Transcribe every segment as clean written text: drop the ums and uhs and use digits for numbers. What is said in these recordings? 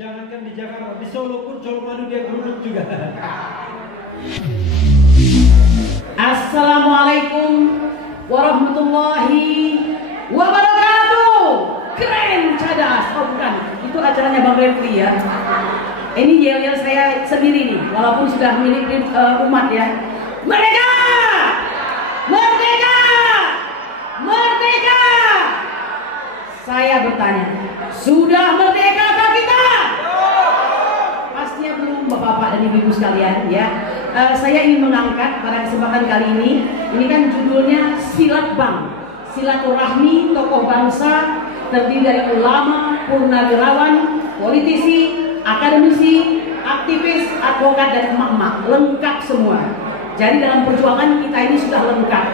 Jangankan di Jakarta, di Solo pun Colomadu dia geruduk juga. Assalamualaikum warahmatullahi wabarakatuh. Keren, cadas. Oh bukan, itu acaranya Bang Refli ya. Ini yel-yel saya sendiri nih, walaupun sudah milik umat ya. Merdeka! Merdeka! Merdeka! Saya bertanya, sudah merdekakah kita? Pastinya belum, Bapak-bapak dan Ibu-ibu sekalian ya. Saya ingin mengangkat pada kesempatan kali ini kan judulnya Silat Bang, silaturahmi tokoh bangsa terdiri dari ulama, purnawirawan, politisi, akademisi, aktivis, advokat dan emak-emak, lengkap semua. Jadi dalam perjuangan kita ini sudah lengkap.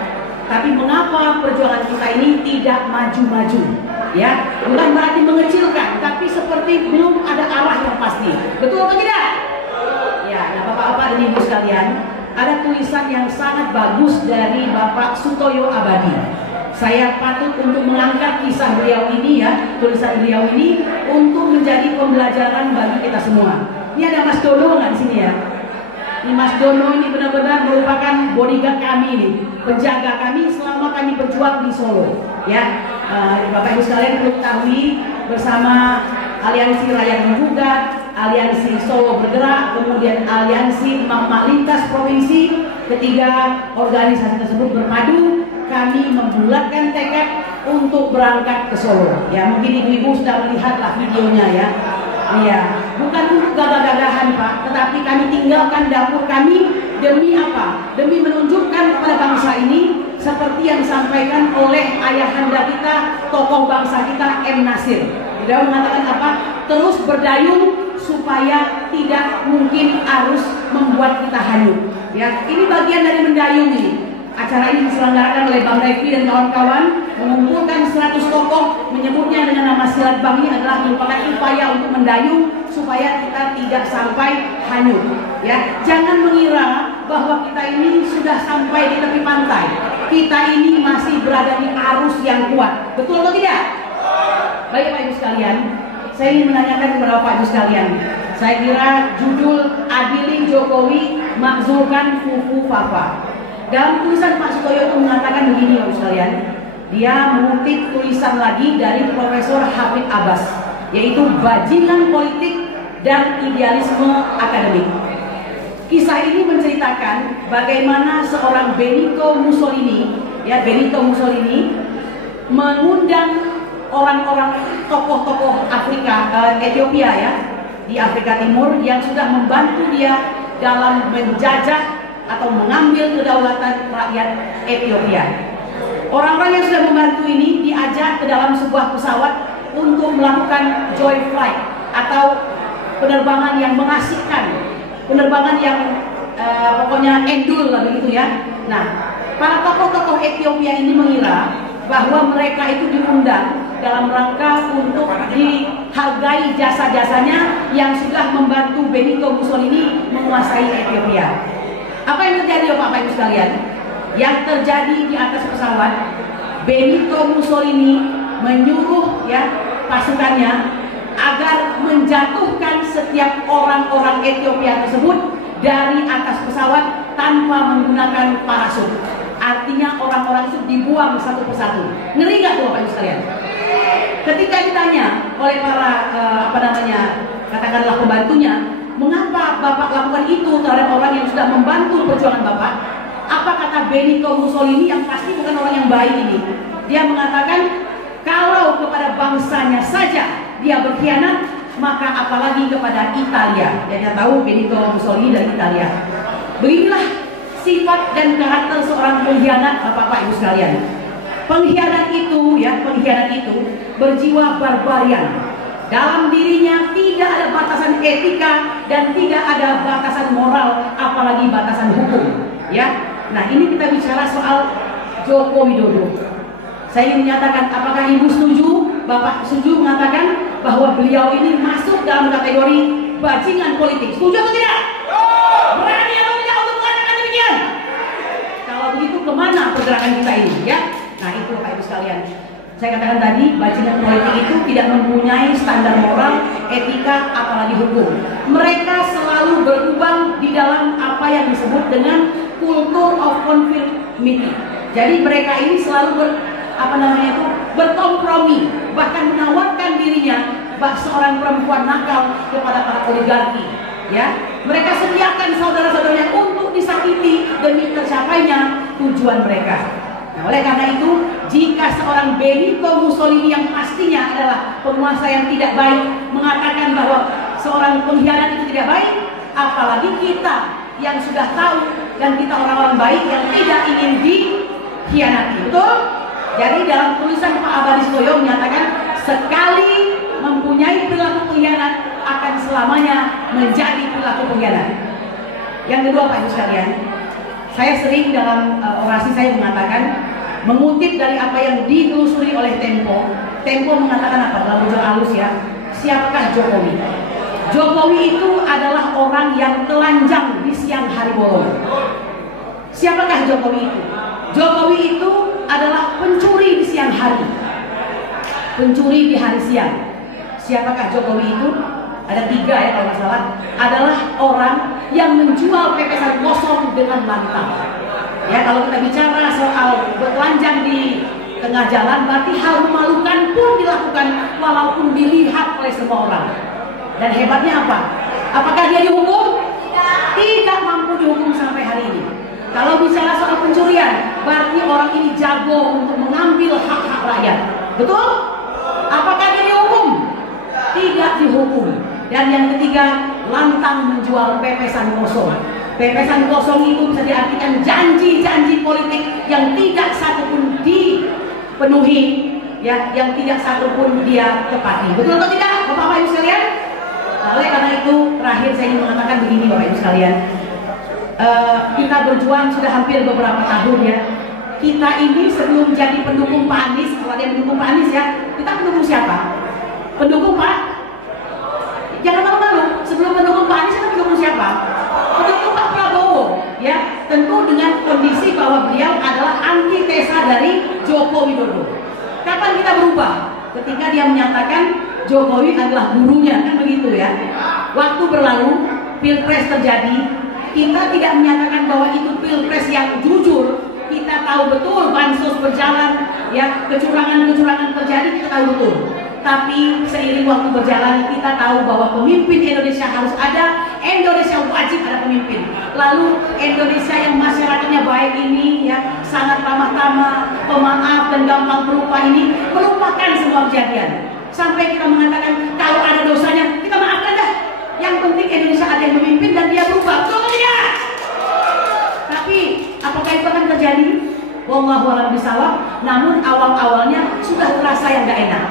Tapi mengapa perjuangan kita ini tidak maju-maju? Ya, bukan berarti mengecilkan, tapi seperti belum ada arah yang pasti. Betul atau tidak? Ya, nah Bapak-bapak dan Ibu sekalian, ada tulisan yang sangat bagus dari Bapak Sutoyo Abadi. Saya patut untuk mengangkat kisah beliau ini ya, tulisan beliau ini untuk menjadi pembelajaran bagi kita semua. Ini ada Mas Dono nggak di sini ya? Ini Mas Dono ini benar-benar merupakan bodyguard kami ini, penjaga kami selama kami berjuang di Solo. Ya, Bapak Ibu sekalian perlu ketahui bersama Aliansi Rakyat Menggugat, Aliansi Solo Bergerak, kemudian Aliansi Emak-emak Lintas Provinsi, ketiga organisasi tersebut berpadu, kami membulatkan tekad untuk berangkat ke Solo. Ya, mungkin ibu-ibu sudah melihatlah videonya ya. Iya, bukan untuk gagah-gagahan Pak, tetapi kami tinggalkan dapur kami demi apa? Demi menunjukkan kepada bangsa ini seperti yang disampaikan oleh ayahanda kita, tokoh bangsa kita M. Nasir. Beliau mengatakan apa? Terus berdayung supaya tidak mungkin arus membuat kita hanyut. Ya, ini bagian dari mendayung ini. Acara ini diselenggarakan oleh Bang Refli dan kawan-kawan, mengumpulkan 100 tokoh, menyebutnya dengan nama Silat Bang ini adalah merupakan upaya untuk mendayung supaya kita tidak sampai hanyut. Ya, jangan mengira bahwa kita ini sudah sampai di tepi pantai. Kita ini masih berada di arus yang kuat. Betul atau tidak? Baik Pak Ibu sekalian, saya ingin menanyakan kepada Pak Ibu sekalian. Saya kira judul Adili Jokowi Makzulkan Fufu Fafa. Dalam tulisan Pak Sutoyo itu mengatakan begini Bapak sekalian. Dia mengutip tulisan lagi dari Profesor Hafid Abbas, yaitu Bajingan Politik dan Idealisme Akademik. Kisah ini menceritakan bagaimana seorang Benito Mussolini, ya Benito Mussolini mengundang orang-orang tokoh-tokoh Afrika, Ethiopia ya, di Afrika Timur yang sudah membantu dia dalam menjajah atau mengambil kedaulatan rakyat Ethiopia. Orang-orang yang sudah membantu ini diajak ke dalam sebuah pesawat untuk melakukan joy flight atau penerbangan yang mengasihkan, penerbangan yang pokoknya endul lah begitu ya. Nah, para tokoh-tokoh Ethiopia ini mengira bahwa mereka itu diundang dalam rangka untuk dihargai jasa-jasanya yang sudah membantu Benito Mussolini menguasai Ethiopia. Apa yang terjadi Bapak Ibu sekalian? Yang terjadi di atas pesawat, Benito Mussolini menyuruh ya pasukannya agar menjatuhkan setiap orang-orang Ethiopia tersebut dari atas pesawat tanpa menggunakan parasut. Artinya orang-orang itu dibuang satu persatu. Ngeri nggak tuh Bapak Ibu sekalian? Ketika ditanya oleh para katakanlah pembantunya, mengapa Bapak lakukan itu terhadap orang yang sudah membantu perjuangan Bapak? Apa kata Benito Mussolini yang pasti bukan orang yang baik ini? Dia mengatakan kalau kepada bangsanya saja dia berkhianat, maka apalagi kepada Italia. Yang tahu Benito Mussolini dari Italia. Beginilah sifat dan karakter seorang pengkhianat Bapak Ibu sekalian. Pengkhianat itu ya, pengkhianat itu berjiwa barbarian. Dalam dirinya tidak ada batasan etika dan tidak ada batasan moral, apalagi batasan hukum. Ya, nah ini kita bicara soal Joko Widodo. Saya ingin menyatakan, apakah Ibu setuju, Bapak setuju mengatakan bahwa beliau ini masuk dalam kategori bajingan politik? Setuju atau tidak? Berani atau tidak untuk mengatakan demikian? Kalau begitu kemana pergerakan kita ini? Ya, nah itu Bapak Ibu sekalian. Saya katakan tadi, bajingan politik itu tidak mempunyai standar moral, etika, apalagi hukum. Mereka selalu berkembang di dalam apa yang disebut dengan culture of conformity. Jadi mereka ini selalu berkompromi, bahkan menawarkan dirinya seorang perempuan nakal kepada para oligarki. Ya, mereka sediakan saudara-saudaranya untuk disakiti demi tercapainya tujuan mereka. Nah, oleh karena itu, jika seorang Benito Mussolini yang pastinya adalah penguasa yang tidak baik mengatakan bahwa seorang pengkhianat itu tidak baik, apalagi kita yang sudah tahu dan kita orang-orang baik yang tidak ingin dikhianati. Betul? Jadi dalam tulisan Pak Abadistoyo menyatakan sekali mempunyai perilaku pengkhianat akan selamanya menjadi perilaku pengkhianat. Yang kedua, Pak Ibu sekalian, saya sering dalam orasi saya mengatakan, mengutip dari apa yang ditelusuri oleh Tempo. Tempo mengatakan apa dalam ujung halus ya? Siapkah Jokowi? Jokowi itu adalah orang yang telanjang di siang hari bolong. Siapakah Jokowi itu? Jokowi itu adalah pencuri di siang hari, pencuri di hari siang. Siapakah Jokowi itu? Ada 3 ya kalau nggak salah. Adalah orang yang menjual pepesan kosong dengan lantang. Ya, kalau kita bicara soal bertelanjang di tengah jalan, berarti hal memalukan pun dilakukan walaupun dilihat oleh semua orang. Dan hebatnya apa? Apakah dia dihukum? Tidak mampu dihukum sampai hari ini. Kalau bicara soal pencurian, berarti orang ini jago untuk mengambil hak-hak rakyat. Betul? Apakah dia dihukum? Tidak dihukum. Dan yang ketiga, lantang menjual pepesan kosong. Pepesan kosong itu bisa diartikan janji-janji politik yang tidak satupun dipenuhi, ya, yang tidak satupun dia tepati. Betul atau tidak, Bapak Ibu sekalian? Nah, oleh karena itu, terakhir saya ingin mengatakan begini, Bapak Ibu sekalian. Kita berjuang sudah hampir beberapa tahun ya. Kita ini sebelum jadi pendukung Pak Anies, kalau dia mendukung Pak Anies ya, kita pendukung siapa? Pendukung Pak? Jangan malu-malu. Sebelum mendukung Pak Anies kita mendukung siapa? Pendukung Pak Prabowo. Ya, tentu dengan kondisi bahwa beliau adalah antitesa dari Joko Widodo. Kapan kita berubah? Ketika dia menyatakan Jokowi adalah gurunya, kan begitu ya. Waktu berlalu, pilpres terjadi, kita tidak menyatakan bahwa itu pilpres yang jujur. Kita tahu betul bansos berjalan, ya, kecurangan-kecurangan terjadi, kita tahu betul. Tapi seiring waktu berjalan, kita tahu bahwa pemimpin Indonesia harus ada. Indonesia wajib ada pemimpin. Lalu Indonesia yang masyarakatnya baik ini, ya, sangat ramah-tamah, pemaaf dan gampang berubah ini, melupakan semua kejadian. Sampai kita mengatakan kalau ada dosanya kita maafkan dah. Yang penting Indonesia ada yang memimpin dan dia berubah. Betul tidak? Tapi apakah itu akan terjadi? Wallahu a'lam bishawab. Namun awal-awalnya sudah terasa yang gak enak.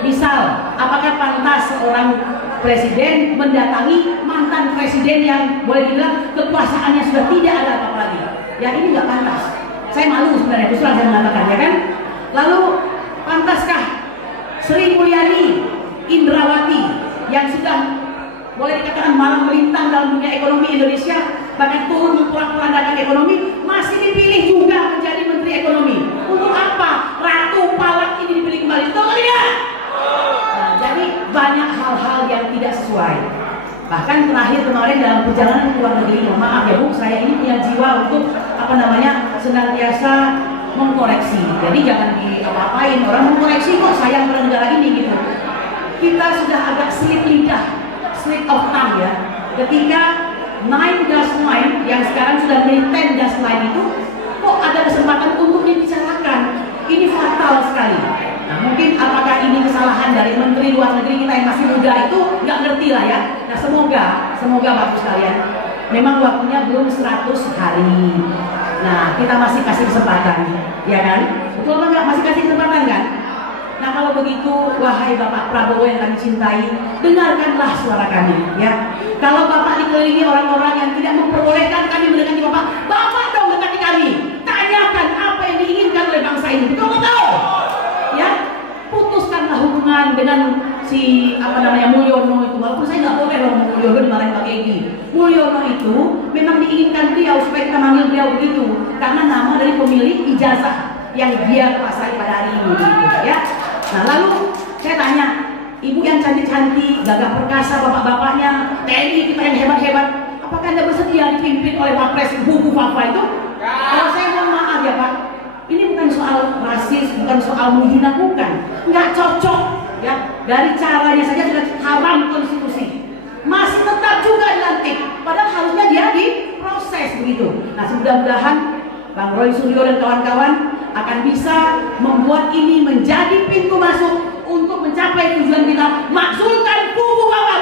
Misal, apakah pantas seorang presiden mendatangi mantan presiden yang boleh dibilang kekuasaannya sudah tidak ada apa-apa lagi? Ya, ini nggak pantas. Saya malu sebenarnya, terus saya mengatakan, ya kan? Lalu pantaskah Sri Mulyani Indrawati yang sudah boleh dikatakan malang melintang dalam dunia ekonomi Indonesia, bahkan turun memporak-porandakan ekonomi, masih dipilih juga menjadi Menteri Ekonomi? Untuk apa Ratu Palak ini dipilih kembali? Betul atau tidak? Nah, jadi banyak hal-hal yang tidak sesuai. Bahkan terakhir kemarin dalam perjalanan ke luar negeri, maaf ya Bu, saya ini punya jiwa untuk senantiasa mengkoreksi. Jadi jangan diapa-apain, orang mengkoreksi kok sayang pada negara ini gitu. Kita sudah agak slip lidah, slip of tongue ya. Ketika 9-9 yang sekarang sudah menjadi 10-9 itu kok ada kesempatan untuk dibicarakan. Ini fatal sekali. Nah, mungkin apakah ini kesalahan dari Menteri Luar Negeri kita yang masih muda itu, nggak ngerti lah ya. Nah, semoga bagus sekalian. Memang waktunya belum 100 hari. Nah, kita masih kasih kesempatan, ya kan? Betul apa nggak? Masih kasih kesempatan kan? Nah, kalau begitu, wahai Bapak Prabowo yang kami cintai, dengarkanlah suara kami, ya. Kalau Bapak dikelilingi orang-orang yang tidak memperbolehkan kami mendekati Bapak, Bapak dong dekati kami. Tanyakan apa yang diinginkan oleh bangsa ini, betul? Ya, putuskanlah hubungan dengan si Mulyono itu. Walaupun saya nggak boleh loh Mulyono dimarahin Pak Egy. Mulyono itu memang diinginkan beliau supaya kita manggil beliau begitu, karena nama dari pemilik ijazah yang dia kuasai pada hari ini, gitu, ya. Nah, lalu saya tanya, ibu yang cantik-cantik, gagah perkasa, bapak-bapaknya, TNI kita yang hebat-hebat, apakah Anda bersedia dipimpin oleh Pak Pres buku Papa itu? Kalau saya mohon maaf ya Pak, ini bukan soal rasis, bukan soal menghina, bukan, nggak cocok ya. Dari caranya saja sudah haram konstitusi, masih tetap juga dilantik, padahal harusnya dia diproses begitu. Nah, mudah-mudahan Bang Roy Suryo dan kawan-kawan akan bisa membuat ini menjadi pintu masuk untuk mencapai tujuan kita, makzulkan kubu bawah.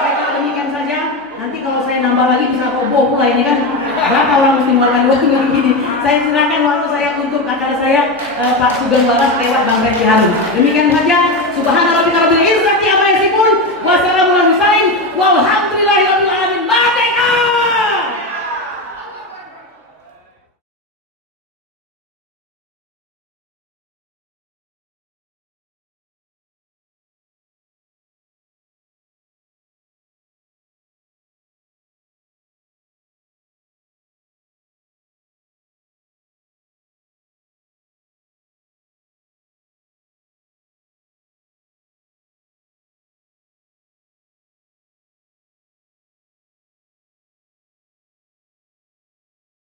Baiklah, demikian saja. Nanti kalau saya nambah lagi bisa bobo pula ini kan. Berapa orang mesti mengeluarkan waktu begini? Saya serahkan waktu saya untuk acara saya Pak Sugeng Waras lewat Bang Refli Harun. Demikian saja. Subhanallah.